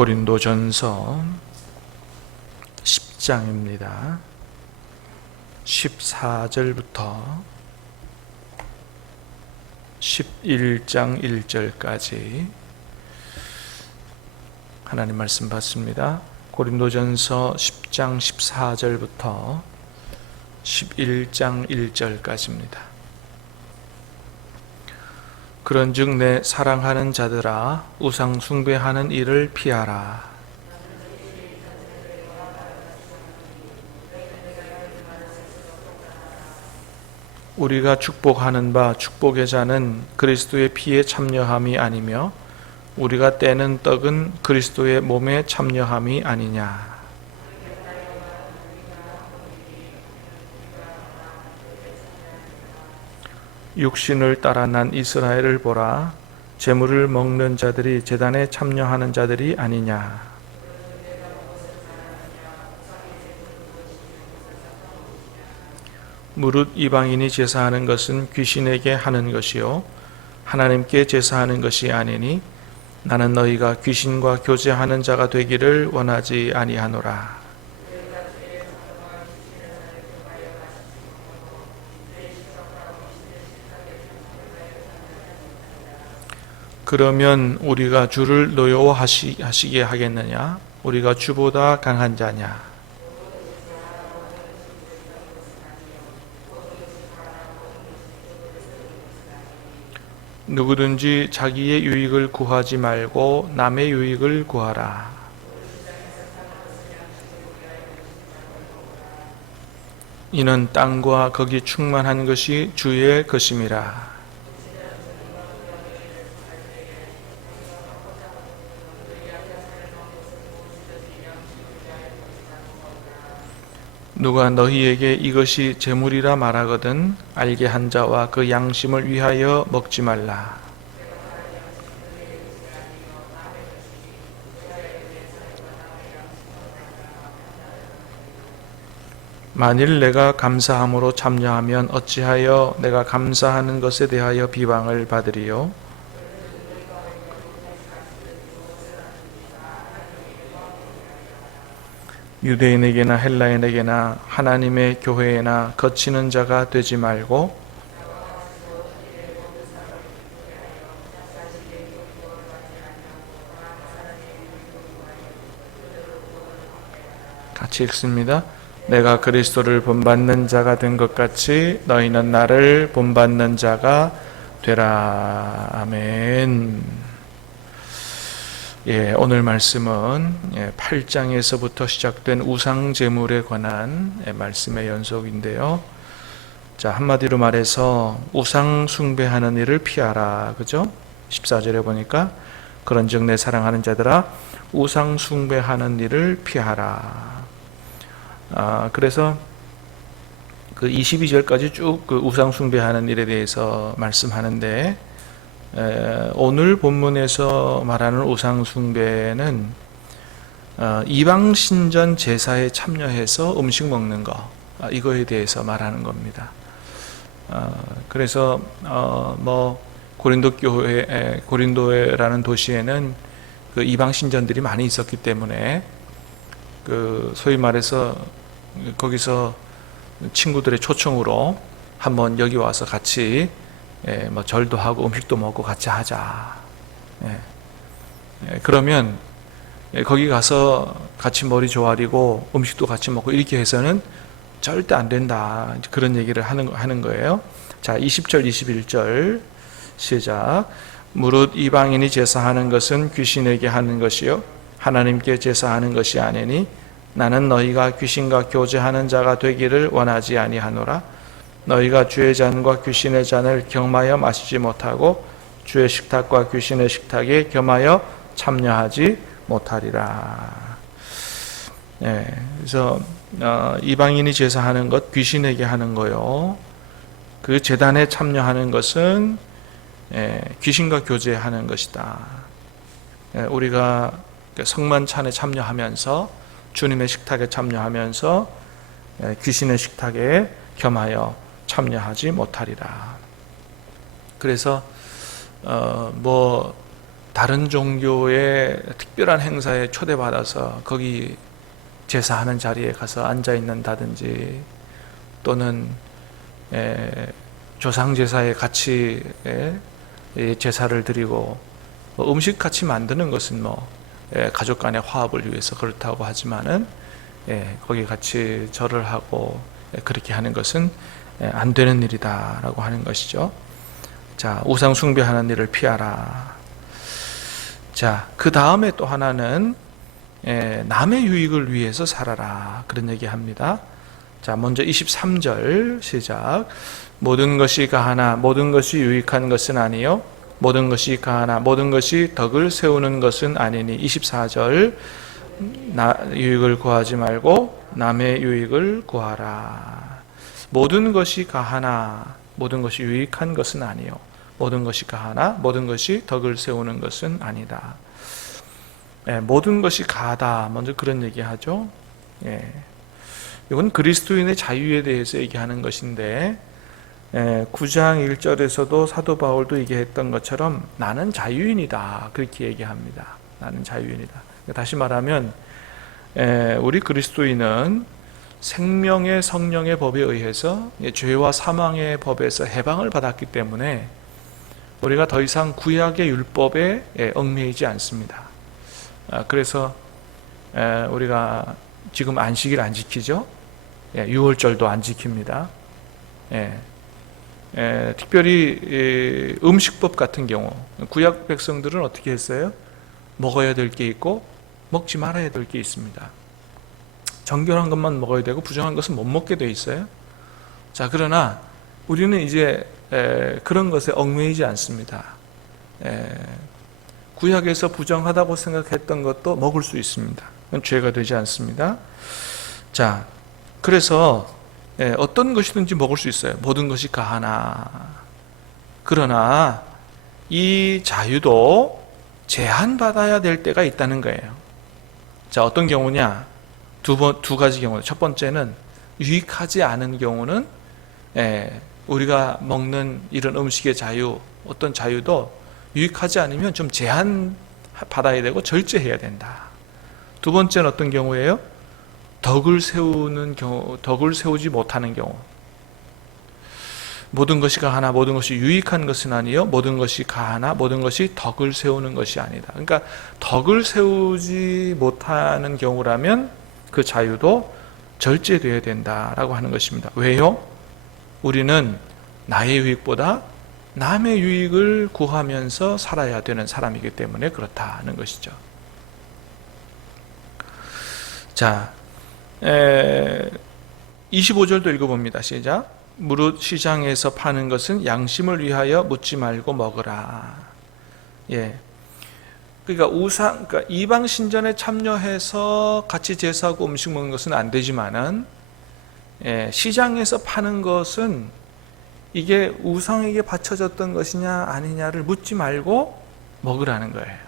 고린도전서 10장입니다. 14절부터 11장 1절까지 하나님 말씀 받습니다. 고린도전서 10장 14절부터 11장 1절까지입니다. 그런즉 내 사랑하는 자들아 우상 숭배하는 일을 피하라. 우리가 축복하는 바 축복의 자는 그리스도의 피에 참여함이 아니며 우리가 떼는 떡은 그리스도의 몸에 참여함이 아니냐. 육신을 따라 난 이스라엘을 보라. 제물을 먹는 자들이 제단에 참여하는 자들이 아니냐. 무릇 이방인이 제사하는 것은 귀신에게 하는 것이요 하나님께 제사하는 것이 아니니 나는 너희가 귀신과 교제하는 자가 되기를 원하지 아니하노라. 그러면 우리가 주를 노여워하시게 하겠느냐? 우리가 주보다 강한 자냐? 누구든지 자기의 유익을 구하지 말고 남의 유익을 구하라. 이는 땅과 거기 충만한 것이 주의 것임이라. 누가 너희에게 이것이 재물이라 말하거든 알게 한 자와 그 양심을 위하여 먹지 말라. 만일 내가 감사함으로 참여하면 어찌하여 내가 감사하는 것에 대하여 비방을 받으리요? 유대인에게나 헬라인에게나 하나님의 교회에나 거치는 자가 되지 말고 같이 읽습니다. 내가 그리스도를 본받는 자가 된 것 같이 너희는 나를 본받는 자가 되라. 아멘. 오늘 말씀은 8장에서부터 시작된 우상 제물에 관한 말씀의 연속인데요. 자, 한마디로 말해서 우상 숭배하는 일을 피하라. 그죠? 14절에 보니까 그런즉 내 사랑하는 자들아 우상 숭배하는 일을 피하라. 그래서 그 22절까지 쭉 그 우상 숭배하는 일에 대해서 말씀하는데 오늘 본문에서 말하는 우상 숭배는 이방 신전 제사에 참여해서 음식 먹는 거 이거에 대해서 말하는 겁니다. 그래서 고린도 교회 고린도라는 도시에는 그 이방 신전들이 많이 있었기 때문에 그 소위 말해서 거기서 친구들의 초청으로 한번 여기 와서 같이 절도 하고 음식도 먹고 같이 하자. 그러면 거기 가서 같이 머리 조아리고 음식도 같이 먹고 이렇게 해서는 절대 안 된다. 그런 얘기를 하는 거예요. 자, 20절, 21절 시작. 무릇 이방인이 제사하는 것은 귀신에게 하는 것이요 하나님께 제사하는 것이 아니니 나는 너희가 귀신과 교제하는 자가 되기를 원하지 아니하노라. 너희가 주의 잔과 귀신의 잔을 겸하여 마시지 못하고 주의 식탁과 귀신의 식탁에 겸하여 참여하지 못하리라. 그래서 이방인이 제사하는 것 귀신에게 하는 거요. 그 제단에 참여하는 것은 귀신과 교제하는 것이다. 우리가 성만찬에 참여하면서 주님의 식탁에 참여하면서 귀신의 식탁에 겸하여 참여하지 못하리라. 그래서 다른 종교의 특별한 행사에 초대받아서 거기 제사하는 자리에 가서 앉아 있는다든지, 또는 조상 제사에 같이 제사를 드리고, 음식 같이 만드는 것은 가족 간의 화합을 위해서 그렇다고 하지만은, 거기 같이 절을 하고 그렇게 하는 것은 안 되는 일이다라고 하는 것이죠. 자, 우상 숭배하는 일을 피하라. 자, 그 다음에 또 하나는 남의 유익을 위해서 살아라, 그런 얘기합니다. 자, 먼저 23절 시작. 모든 것이 가하나 모든 것이 유익한 것은 아니요 모든 것이 가하나 모든 것이 덕을 세우는 것은 아니니. 24절, 유익을 구하지 말고 남의 유익을 구하라. 모든 것이 가하나 모든 것이 유익한 것은 아니요 모든 것이 가하나 모든 것이 덕을 세우는 것은 아니다. 모든 것이 가하다, 먼저 그런 얘기하죠. 이건 그리스도인의 자유에 대해서 얘기하는 것인데, 9장 1절에서도 사도 바울도 얘기했던 것처럼 나는 자유인이다, 그렇게 얘기합니다. 나는 자유인이다. 다시 말하면 우리 그리스도인은 생명의 성령의 법에 의해서 죄와 사망의 법에서 해방을 받았기 때문에 우리가 더 이상 구약의 율법에 얽매이지 않습니다. 그래서 우리가 지금 안식일 안 지키죠? 유월절도 안 지킵니다. 특별히 음식법 같은 경우 구약 백성들은 어떻게 했어요? 먹어야 될 게 있고 먹지 말아야 될 게 있습니다. 정결한 것만 먹어야 되고 부정한 것은 못 먹게 돼 있어요. 자, 그러나 우리는 이제 그런 것에 얽매이지 않습니다. 구약에서 부정하다고 생각했던 것도 먹을 수 있습니다. 그건 죄가 되지 않습니다. 자, 그래서 어떤 것이든지 먹을 수 있어요. 모든 것이 가하나. 그러나 이 자유도 제한받아야 될 때가 있다는 거예요. 자, 어떤 경우냐? 두 가지 경우. 첫 번째는 유익하지 않은 경우는 우리가 먹는 이런 음식의 자유, 어떤 자유도 유익하지 않으면 좀 제한받아야 되고 절제해야 된다. 두 번째는 어떤 경우예요? 덕을 세우는 경우, 덕을 세우지 못하는 경우. 모든 것이 가하나 모든 것이 유익한 것은 아니요 모든 것이 가하나 모든 것이 덕을 세우는 것이 아니다. 그러니까 덕을 세우지 못하는 경우라면 그 자유도 절제되어야 된다라고 하는 것입니다. 왜요? 우리는 나의 유익보다 남의 유익을 구하면서 살아야 되는 사람이기 때문에 그렇다는 것이죠. 자, 25절도 읽어봅니다. 시작. 무릇 시장에서 파는 것은 양심을 위하여 묻지 말고 먹으라. 그러니까 이방 신전에 참여해서 같이 제사하고 음식 먹는 것은 안 되지만은, 시장에서 파는 것은 이게 우상에게 바쳐졌던 것이냐 아니냐를 묻지 말고 먹으라는 거예요.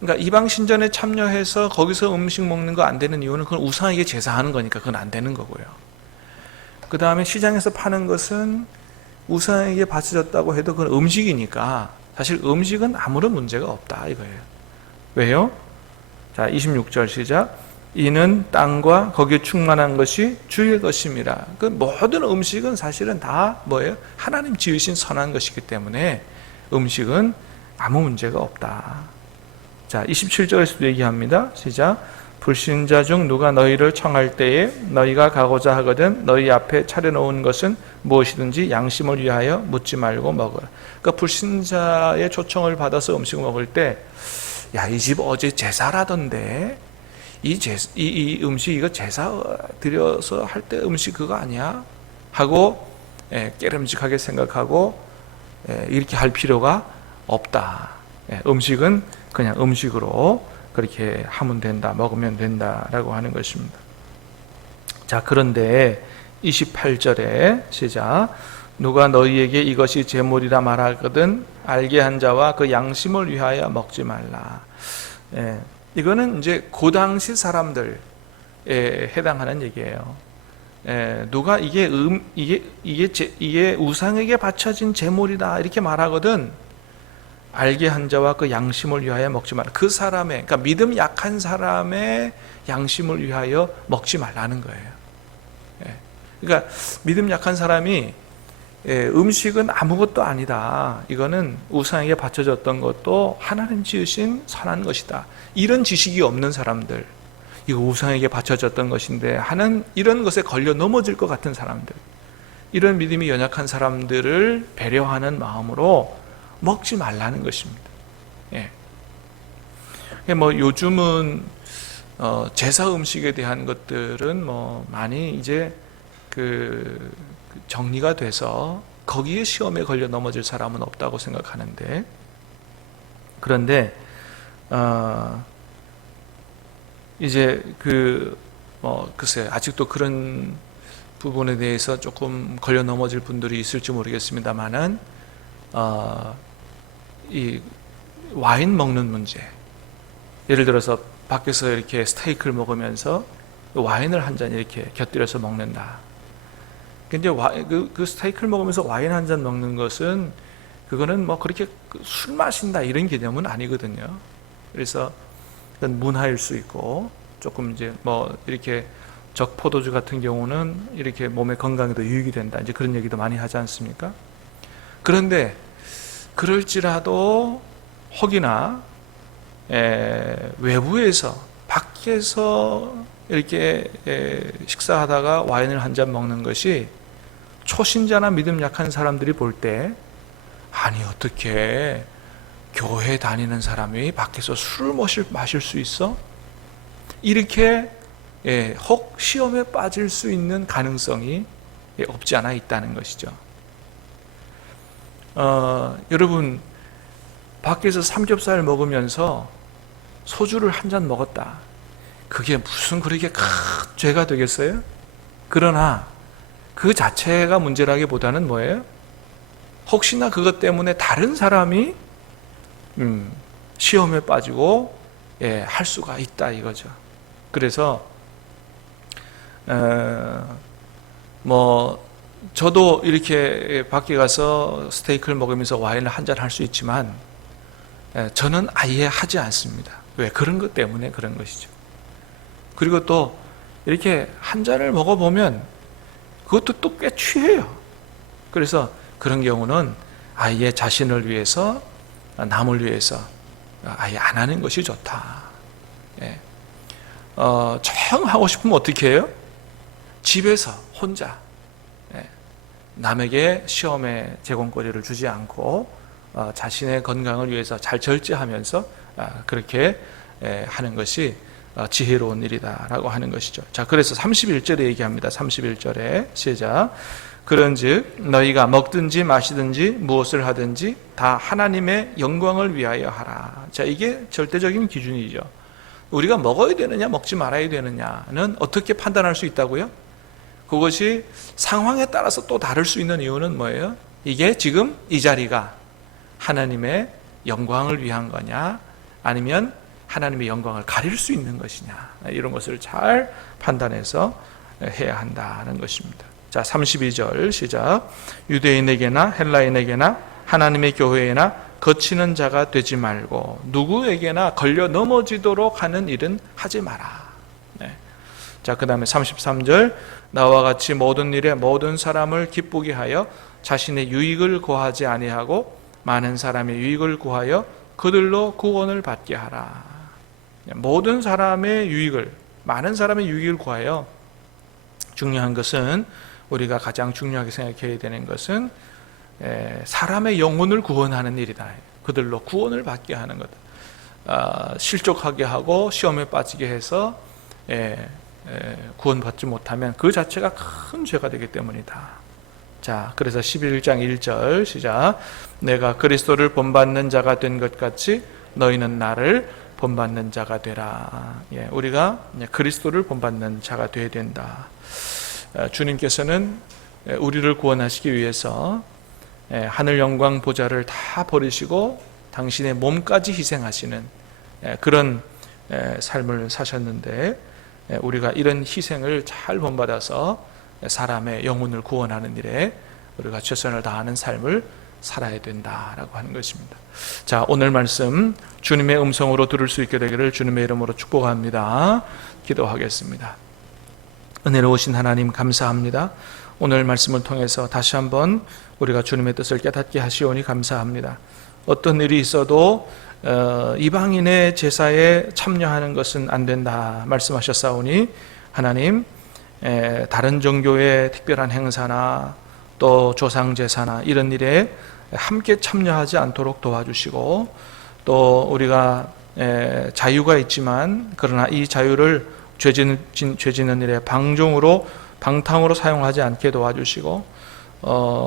그러니까 이방 신전에 참여해서 거기서 음식 먹는 거 안 되는 이유는 그건 우상에게 제사하는 거니까 그건 안 되는 거고요. 그 다음에 시장에서 파는 것은 우상에게 바쳐졌다고 해도 그건 음식이니까 사실 음식은 아무런 문제가 없다 이거예요. 왜요? 자, 26절 시작. 이는 땅과 거기에 충만한 것이 주의 것임이라. 그 모든 음식은 사실은 다 뭐예요? 하나님 지으신 선한 것이기 때문에 음식은 아무 문제가 없다. 자, 27절에서도 얘기합니다. 시작. 불신자 중 누가 너희를 청할 때에 너희가 가고자 하거든 너희 앞에 차려놓은 것은 무엇이든지 양심을 위하여 묻지 말고 먹으라. 그러니까 불신자의 초청을 받아서 음식을 먹을 때, 야, 이 집 어제 제사라던데 이 음식 이거 제사 드려서 할 때 음식 그거 아니야? 하고 깨름직하게 생각하고 이렇게 할 필요가 없다. 음식은 그냥 음식으로 그렇게 하면 된다, 먹으면 된다라고 하는 것입니다. 자, 그런데 28절에 시작. 누가 너희에게 이것이 제물이라 말하거든 알게 한 자와 그 양심을 위하여 먹지 말라. 이거는 이제 그 당시 사람들에 해당하는 얘기예요. 누가 이게 우상에게 바쳐진 제물이다 이렇게 말하거든 알게 한 자와 그 양심을 위하여 먹지 말라. 그 사람의, 그러니까 믿음 약한 사람의 양심을 위하여 먹지 말라는 거예요. 그러니까 믿음 약한 사람이 음식은 아무것도 아니다, 이거는 우상에게 바쳐졌던 것도 하나님 지으신 선한 것이다, 이런 지식이 없는 사람들, 이거 우상에게 바쳐졌던 것인데 하는 이런 것에 걸려 넘어질 것 같은 사람들, 이런 믿음이 연약한 사람들을 배려하는 마음으로 먹지 말라는 것입니다. 뭐 요즘은 제사 음식에 대한 것들은 뭐 많이 이제 그 정리가 돼서 거기에 시험에 걸려 넘어질 사람은 없다고 생각하는데, 그런데 이제 글쎄 아직도 그런 부분에 대해서 조금 걸려 넘어질 분들이 있을지 모르겠습니다만은 이 와인 먹는 문제, 예를 들어서 밖에서 이렇게 스테이크를 먹으면서 와인을 한 잔 이렇게 곁들여서 먹는다. 근데 그 스테이크를 먹으면서 와인 한 잔 먹는 것은 그거는 뭐 그렇게 술 마신다 이런 개념은 아니거든요. 그래서 그건 문화일 수 있고, 조금 이제 뭐 이렇게 적포도주 같은 경우는 이렇게 몸의 건강에도 유익이 된다, 이제 그런 얘기도 많이 하지 않습니까? 그런데 그럴지라도 혹이나 외부에서, 밖에서 이렇게 식사하다가 와인을 한 잔 먹는 것이 초신자나 믿음 약한 사람들이 볼 때, 아니 어떻게 교회 다니는 사람이 밖에서 술을 마실 수 있어? 이렇게 혹 시험에 빠질 수 있는 가능성이 없지 않아 있다는 것이죠. 여러분, 밖에서 삼겹살 먹으면서 소주를 한 잔 먹었다, 그게 무슨 그렇게 큰 죄가 되겠어요? 그러나 그 자체가 문제라기보다는 뭐예요? 혹시나 그것 때문에 다른 사람이 시험에 빠지고 할 수가 있다 이거죠. 그래서 뭐 저도 이렇게 밖에 가서 스테이크를 먹으면서 와인을 한 잔 할 수 있지만 저는 아예 하지 않습니다. 왜? 그런 것 때문에 그런 것이죠. 그리고 또 이렇게 한 잔을 먹어보면 그것도 또 꽤 취해요. 그래서 그런 경우는 아예 자신을 위해서, 남을 위해서 아예 안 하는 것이 좋다. 정 하고 싶으면 어떻게 해요? 집에서 혼자 남에게 시험에 제공거리를 주지 않고 자신의 건강을 위해서 잘 절제하면서 그렇게 하는 것이 지혜로운 일이다라고 하는 것이죠. 자, 그래서 31절에 얘기합니다. 31절에 시작. 그런즉 너희가 먹든지 마시든지 무엇을 하든지 다 하나님의 영광을 위하여 하라. 자, 이게 절대적인 기준이죠. 우리가 먹어야 되느냐 먹지 말아야 되느냐는 어떻게 판단할 수 있다고요? 그것이 상황에 따라서 또 다를 수 있는 이유는 뭐예요? 이게 지금 이 자리가 하나님의 영광을 위한 거냐, 아니면 하나님의 영광을 가릴 수 있는 것이냐, 이런 것을 잘 판단해서 해야 한다는 것입니다. 자, 32절 시작. 유대인에게나 헬라인에게나 하나님의 교회에나 거치는 자가 되지 말고 누구에게나 걸려 넘어지도록 하는 일은 하지 마라. 자, 그 다음에 33절. 나와 같이 모든 일에 모든 사람을 기쁘게 하여 자신의 유익을 구하지 아니하고 많은 사람의 유익을 구하여 그들로 구원을 받게 하라. 모든 사람의 유익을, 많은 사람의 유익을 구하여, 중요한 것은, 우리가 가장 중요하게 생각해야 되는 것은 사람의 영혼을 구원하는 일이다. 그들로 구원을 받게 하는 것. 실족하게 하고 시험에 빠지게 해서 구원받지 못하면 그 자체가 큰 죄가 되기 때문이다. 자, 그래서 11장 1절 시작. 내가 그리스도를 본받는 자가 된 것 같이 너희는 나를 본받는 자가 되라. 우리가 그리스도를 본받는 자가 되어야 된다. 주님께서는 우리를 구원하시기 위해서 하늘 영광 보좌를 다 버리시고 당신의 몸까지 희생하시는 그런 삶을 사셨는데, 우리가 이런 희생을 잘 본받아서 사람의 영혼을 구원하는 일에 우리가 최선을 다하는 삶을 살아야 된다라고 하는 것입니다. 자, 오늘 말씀 주님의 음성으로 들을 수 있게 되기를 주님의 이름으로 축복합니다. 기도하겠습니다. 은혜로우신 하나님 감사합니다. 오늘 말씀을 통해서 다시 한번 우리가 주님의 뜻을 깨닫게 하시오니 감사합니다. 어떤 일이 있어도 이방인의 제사에 참여하는 것은 안 된다 말씀하셨사오니 하나님, 다른 종교의 특별한 행사나 또 조상 제사나 이런 일에 함께 참여하지 않도록 도와주시고, 또 우리가 자유가 있지만 그러나 이 자유를 죄 짓는 일에 방탕으로 사용하지 않게 도와주시고,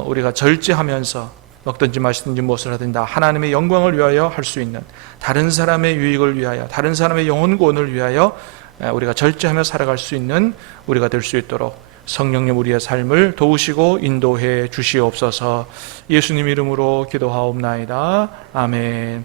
우리가 절제하면서 먹든지 마시든지 무엇을 하든지 다 하나님의 영광을 위하여 할 수 있는, 다른 사람의 유익을 위하여, 다른 사람의 영혼 구원을 위하여 우리가 절제하며 살아갈 수 있는 우리가 될 수 있도록 성령님 우리의 삶을 도우시고 인도해 주시옵소서. 예수님 이름으로 기도하옵나이다. 아멘.